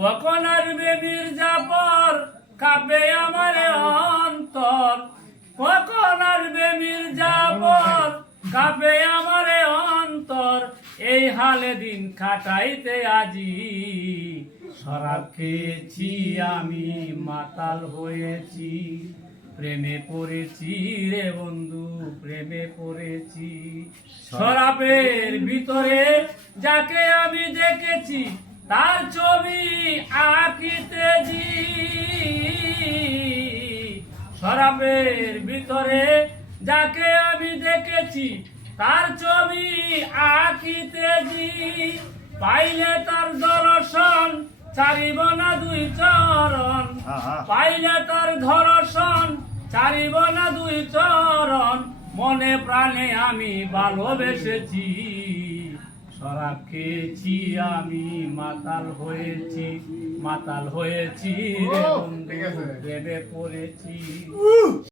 কখন আসবে মির্জাফর কাঁপে আমার অন্তর, কখন আসবে মির্জাফর কাঁপে আমার অন্তর, এই হালে দিন কাটাইতে আজি। শরাব খেয়েছি আমি মাতাল হয়েছি, প্রেমে পড়েছি রে বন্ধু প্রেমে পড়েছি। শরাবের ভিতরে যাকে আমি দেখেছি তার ছবি আঁকিতেছি, শরাবের ভিতরে যাকে আমি দেখেছি তার ছবি আঁকিতেছি। পাইলে তার দর্শন চারিব না দুই চরণ, পাইলে তার দর্শন চারিব না দুই চরণ, মনে প্রাণে আমি ভালোবেসেছি। শরাব খেয়েছি আমি মাতাল হয়েছি, মাতাল হয়েছি রে বন্ধু প্রেমে পড়েছি।